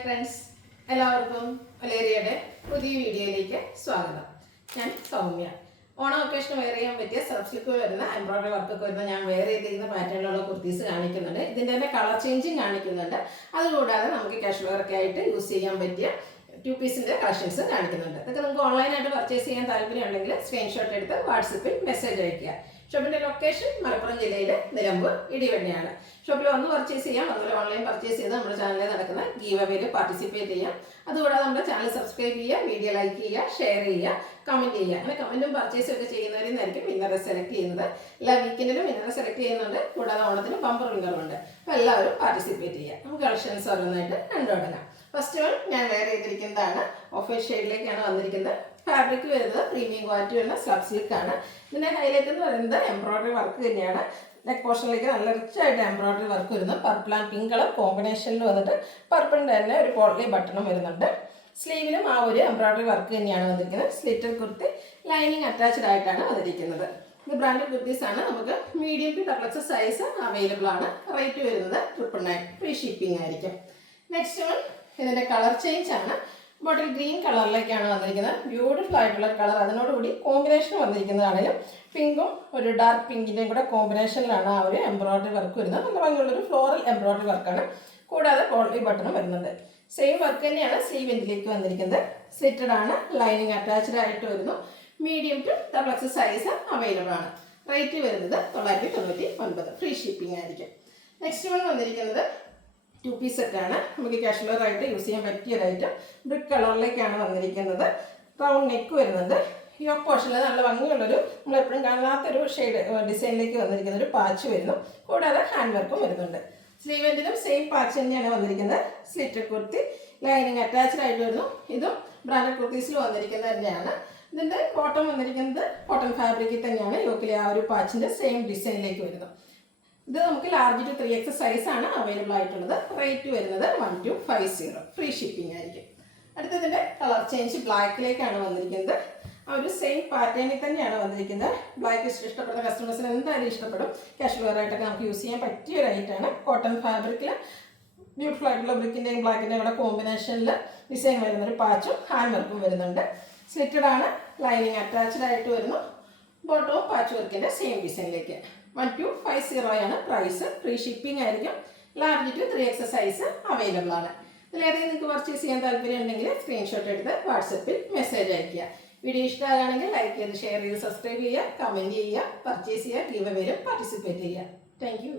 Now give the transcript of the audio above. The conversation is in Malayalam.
ഫ്രണ്ട്സ്, എല്ലാവർക്കും ഒലേറിയയുടെ പുതിയ വീഡിയോയിലേക്ക് സ്വാഗതം. ഞാൻ സൗമ്യ. ഓണം ഒക്കേഷൻ വെയർ ചെയ്യാൻ പറ്റിയ സബ്സ്റ്റിക്ക് വരുന്ന എംബ്രോയിഡറി വർക്കൊക്കെ വരുന്ന ഞാൻ വെയർ ചെയ്തിരിക്കുന്ന പാറ്റേണിലുള്ള കുർത്തീസ് കാണിക്കുന്നുണ്ട്. ഇതിൻ്റെ തന്നെ കളർ ചേഞ്ചിങ് കാണിക്കുന്നുണ്ട്. അതുകൂടാതെ നമുക്ക് കാഷ്വൽ വെയറൊക്കെ ആയിട്ട് യൂസ് ചെയ്യാൻ പറ്റിയ 2 പീസിൻ്റെ കളക്ഷൻസ് കാണിക്കുന്നുണ്ട്. ഇതൊക്കെ നിങ്ങൾക്ക് ഓൺലൈനായിട്ട് പർച്ചേസ് ചെയ്യാൻ താല്പര്യമുണ്ടെങ്കിൽ സ്ക്രീൻഷോട്ട് എടുത്ത് വാട്സപ്പിൽ മെസ്സേജ് അയയ്ക്കുക. ഷോപ്പിൻ്റെ ലൊക്കേഷൻ മലപ്പുറം ജില്ലയിലെ നിലമ്പൂർ ഇടിവെണ്ണയാണ്. ഷോപ്പിൽ വന്ന് പർച്ചേസ് ചെയ്യാം, അതുപോലെ ഓൺലൈൻ പർച്ചേസ് ചെയ്ത് നമ്മുടെ ചാനലിൽ നടക്കുന്ന ഗീവ് അവേയിൽ പാർട്ടിസിപ്പേറ്റ് ചെയ്യാം. അതുകൂടാതെ നമ്മുടെ ചാനൽ സബ്സ്ക്രൈബ് ചെയ്യുക, വീഡിയോ ലൈക്ക് ചെയ്യുക, ഷെയർ ചെയ്യുക, കമൻറ്റ് ചെയ്യുക. അങ്ങനെ കമൻറ്റും പർച്ചേസും ഒക്കെ ചെയ്യുന്നവരിൽ നിന്നായിരിക്കും വിന്നറെ സെലക്ട് ചെയ്യുന്നത്. എല്ലാ വീക്കെൻഡിലും വിന്നറെ സെലക്ട് ചെയ്യുന്നുണ്ട്. കൂടാതെ ഓണത്തിന് ബമ്പർ വിന്നറുണ്ട്. അപ്പോൾ എല്ലാവരും പാർട്ടിസിപ്പേറ്റ് ചെയ്യുക. നമുക്ക് കളക്ഷൻസ് ഓരോന്നായിട്ട് കണ്ടുപിടങ്ങാം. ഫസ്റ്റ് വൺ ഞാൻ വെയർ ചെയ്തിരിക്കുന്നതാണ്. ഓഫ് വൈറ്റ് ഷെയ്ഡിലേക്കാണ് വന്നിരിക്കുന്നത്. ഫാബ്രിക് വരുന്നത് പ്രീമിയം ക്വാളിറ്റി വരുന്ന സ്ലബ് സിൽക്കാണ്. ഇതിൻ്റെ ഹൈലൈറ്റ് എന്ന് പറയുന്നത് എംബ്രോയിഡറി വർക്ക് തന്നെയാണ്. നെക്ക് പോർഷനിലേക്ക് നല്ല റിച്ചായിട്ട് എംബ്രോയിഡറി വർക്ക് വരുന്നു. പർപ്പിൾ ആൻഡ് പിങ്ക് കളർ കോമ്പിനേഷനിൽ വന്നിട്ട് പർപ്പിളിൻ്റെ തന്നെ ഒരു പോട്ട്ലി ബട്ടണും വരുന്നുണ്ട്. സ്ലീവിലും ആ ഒരു എംബ്രോയിഡറി വർക്ക് തന്നെയാണ് വന്നിരിക്കുന്നത്. സ്ലിറ്റഡ് കുർത്തി ലൈനിങ് അറ്റാച്ച്ഡ് ആയിട്ടാണ് വന്നിരിക്കുന്നത്. ഇത് ബ്രാൻഡഡ് കുർത്തീസ് ആണ്. നമുക്ക് medium to double X size available ആണ്. റേറ്റ് വരുന്നത് 999, ഫ്രീ ഷിപ്പിംഗ് ആയിരിക്കും. നെക്സ്റ്റ് വൺ ഇതിൻ്റെ കളർ ചേഞ്ച് ആണ്. ബോട്ടിൽ ഗ്രീൻ കളറിലേക്കാണ് വന്നിരിക്കുന്നത്. ബ്യൂട്ടിഫുൾ ആയിട്ടുള്ള കളർ. അതിനോടുകൂടി കോമ്പിനേഷൻ വന്നിരിക്കുന്നതാണെങ്കിലും പിങ്കും ഒരു ഡാർക്ക് പിങ്കിൻ്റെയും കൂടെ കോമ്പിനേഷനിലാണ് ആ ഒരു എംബ്രോയിഡറി വർക്ക് വരുന്നത്. നല്ല ഭംഗിയുള്ളൊരു ഫ്ലോറൽ എംബ്രോയിഡറി വർക്കാണ്. കൂടാതെ പോട്ട്ലി ബട്ടണും വരുന്നുണ്ട്. സെയിം വർക്ക് തന്നെയാണ് സ്ലീവ് എൻഡിലേക്ക് വന്നിരിക്കുന്നത്. സ്ലിറ്റഡ് ആണ്. ലൈനിങ് അറ്റാച്ച്ഡ് ആയിട്ട് വരുന്നു. Medium to double X size available ആണ്. റേറ്റ് വരുന്നത് 999, ഫ്രീ ഷിപ്പിംഗ് ആയിരിക്കും. നെക്സ്റ്റ് വൺ വന്നിരിക്കുന്നത് 2 പീസ് സെറ്റാണ്. നമുക്ക് കാഷ്വൽ വെയർ ആയിട്ട് യൂസ് ചെയ്യാൻ പറ്റിയ ഒരു ഐറ്റം. ബ്രിക്ക് കളറിലേക്കാണ് വന്നിരിക്കുന്നത്. റൗണ്ട് നെക്ക് വരുന്നുണ്ട്. യോക്ക് പോർഷനിൽ നല്ല ഭംഗിയുള്ളൊരു നമ്മളെപ്പോഴും കാണാത്തൊരു ഷെയ്ഡ് ഡിസൈനിലേക്ക് വന്നിരിക്കുന്ന ഒരു പാച്ച് വരുന്നു. കൂടാതെ ഹാൻഡ് വർക്കും വരുന്നുണ്ട്. സ്ലീവ് എൻഡിലും സെയിം പാച്ച് തന്നെയാണ് വന്നിരിക്കുന്നത്. സ്ലിറ്റഡ് കുർത്തി ലൈനിങ് അറ്റാച്ച്ഡ് ആയിട്ട് വരുന്നു. ഇതും ബ്രാൻഡഡ് കുർത്തീസിൽ വന്നിരിക്കുന്നത് തന്നെയാണ്. ഇതിൻ്റെ കോട്ടൺ വന്നിരിക്കുന്നത് കോട്ടൺ ഫാബ്രിക്കിൽ തന്നെയാണ്. യോക്കിലെ ആ ഒരു പാച്ചിൻ്റെ സെയിം ഡിസൈനിലേക്ക് വരുന്നു. ഇത് നമുക്ക് ലാർജ് ടു 3X സൈസാണ് അവൈലബിൾ ആയിട്ടുള്ളത്. റേറ്റ് വരുന്നത് 1250, ഫ്രീ ഷിപ്പിംഗ് ആയിരിക്കും. അടുത്തതിൻ്റെ കളർ ചേഞ്ച് ബ്ലാക്കിലേക്കാണ് വന്നിരിക്കുന്നത്. ആ ഒരു സെയിം പാറ്റേണിൽ തന്നെയാണ് വന്നിരിക്കുന്നത്. ബ്ലാക്ക് ഇഷ്ടപ്പെടുന്ന കസ്റ്റമേഴ്സിന് എന്തായാലും ഇഷ്ടപ്പെടും. കാഷ്വൽ വെയർ ആയിട്ടൊക്കെ നമുക്ക് യൂസ് ചെയ്യാൻ പറ്റിയ ഒരു ഐറ്റമാണ്. കോട്ടൺ ഫാബ്രിക്കിൽ ബ്യൂട്ടിഫുൾ ആയിട്ടുള്ള ബ്രിക്കിൻ്റെയും ബ്ലാക്കിൻ്റെയും കൂടെ കോമ്പിനേഷനിൽ ഡിസൈൻ വരുന്നൊരു പാച്ചും ഹാൻഡ് വർക്കും വരുന്നുണ്ട്. സ്ലിറ്റഡ് ആണ്. ലൈനിങ് അറ്റാച്ച്ഡ് ആയിട്ട് വരുന്നു. ബോട്ടവും പാച്ച് വർക്കിൻ്റെ സെയിം ഡിസൈനിലേക്ക് 1250 പ്രൈസ്. ഫ്രീ ഷിപ്പിംഗ് ആയിരിക്കും. Large to 3X size available ആണ്. ഇതിലേതെങ്കിലും നിങ്ങൾക്ക് പർച്ചേസ് ചെയ്യാൻ താല്പര്യം ഉണ്ടെങ്കിൽ സ്ക്രീൻഷോട്ട് എടുത്ത് വാട്സപ്പിൽ മെസ്സേജ് അയയ്ക്കുക. വീഡിയോ ഇഷ്ടമാണെങ്കിൽ ലൈക്ക് ചെയ്ത് ഷെയർ ചെയ്ത് സബ്സ്ക്രൈബ് ചെയ്യുക, കമൻറ്റ് ചെയ്യുക, പർച്ചേസ് ചെയ്യുക, ഗീവ് അവേയിൽ പാർട്ടിസിപ്പേറ്റ് ചെയ്യുക. Thank you.